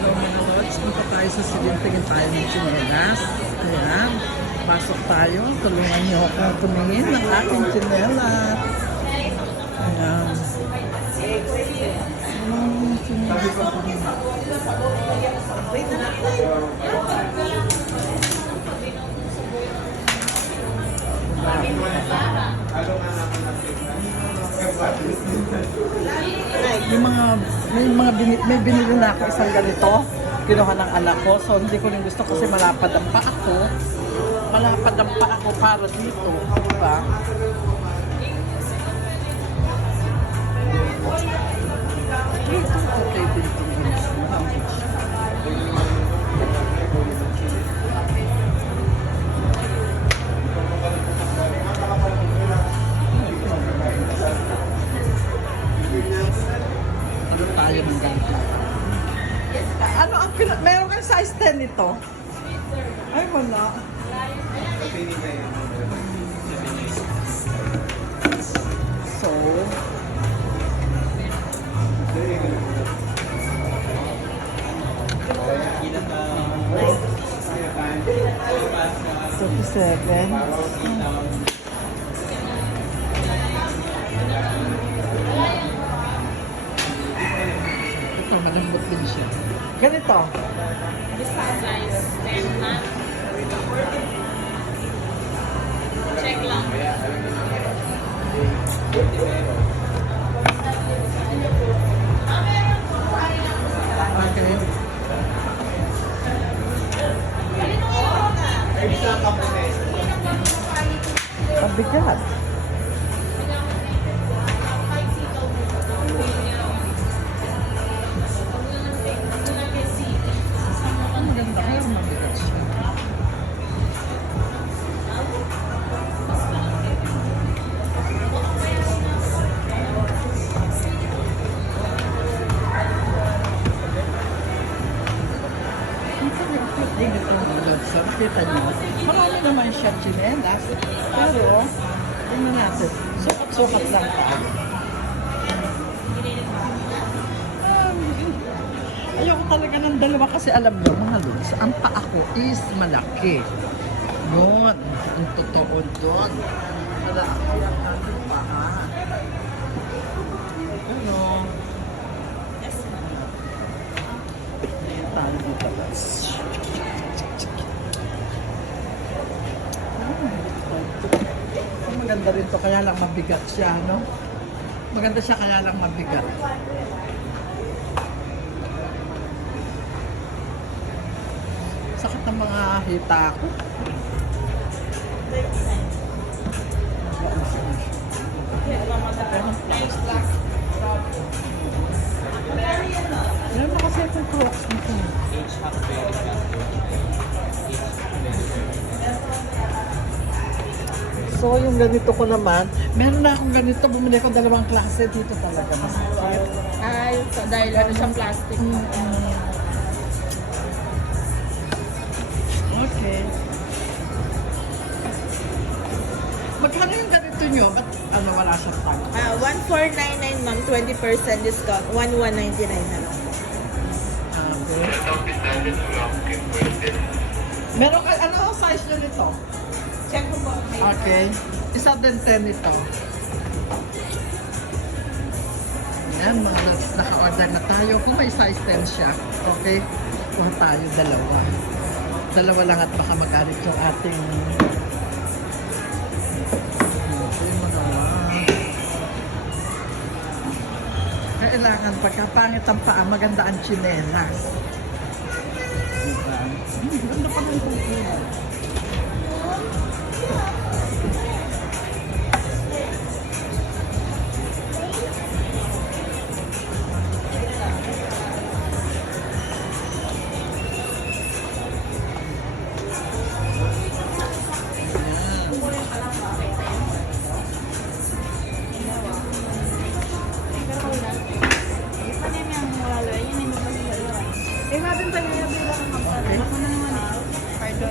Hello mga lods, punta tayo sa silid, tingin tayo ng chinelas. Ayan, pasok tayo. Tulungan niyo akong tumingin ng aking chinelas. Ayan. Ang chinelas ako rin. Yung mga, may mga binili, may binili na ako isang ganito. Kinuha ng anak ko. So, hindi ko rin gusto kasi malapad ang paa ko. Malapad ang paa ko para dito. Diba? 10 nito? Ay, wala. So, Thirty-seven. Ito, malambot din siya. Ganito. Size 10 na. Check lang. Ang bigat. Din ito mga lods. ah. Kita niyo. Marami naman siya chinelas. Pero, tingnan natin. Sukat-sukat lang. Um, Ayoko talaga ng dalawa kasi alam mo mga lods, ang paa ko is malaki. Yun, ang totoo doon. Malaki ang aking paa. Ano? Tayo dito guys. Maganda rin to, kaya lang mabigat siya, no? Maganda siya, kaya lang mabigat. Sakit ng mga hita ko. So, yung ganito ko naman, meron na akong ganito, bumili ako dalawang klase dito talaga. Ay, so, dahil ano siyang plastic. Okay. Magkano yung ganito nyo? Ba't ano, wala siyang tag? Ah, 1499 ma'am, 20% discount. 1199 na lang. Okay. Meron ka, ano size Okay. Isa din 10 ito. Yan, mga naka-order na tayo. Kung may size 10 siya, okay, kuha tayo dalawa. Dalawa lang at baka mag-alit yung ating... Kailangan pagka pangit ang paa, maganda ang chinelas. Diba? Hmm, ganda pa ng kultura. Yes,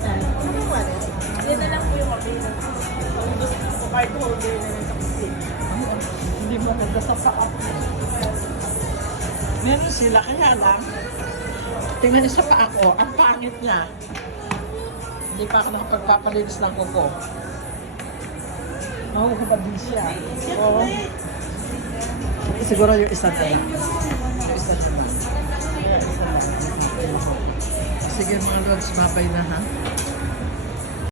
ma'am. Ano ba? Yan na lang po yung order. Ang gusto ko, kahit order na rin sa Hindi mo nagsasapaat. Meron sila, kaya lang. Tingnan niyo sa paa ko, ang pangit niya. Hindi pa ako nakapagpapalinis ng kuko. Oh, din siya. Oo. Siguro yung isa lang. Yung isa. Sige mga lods, babay na ha.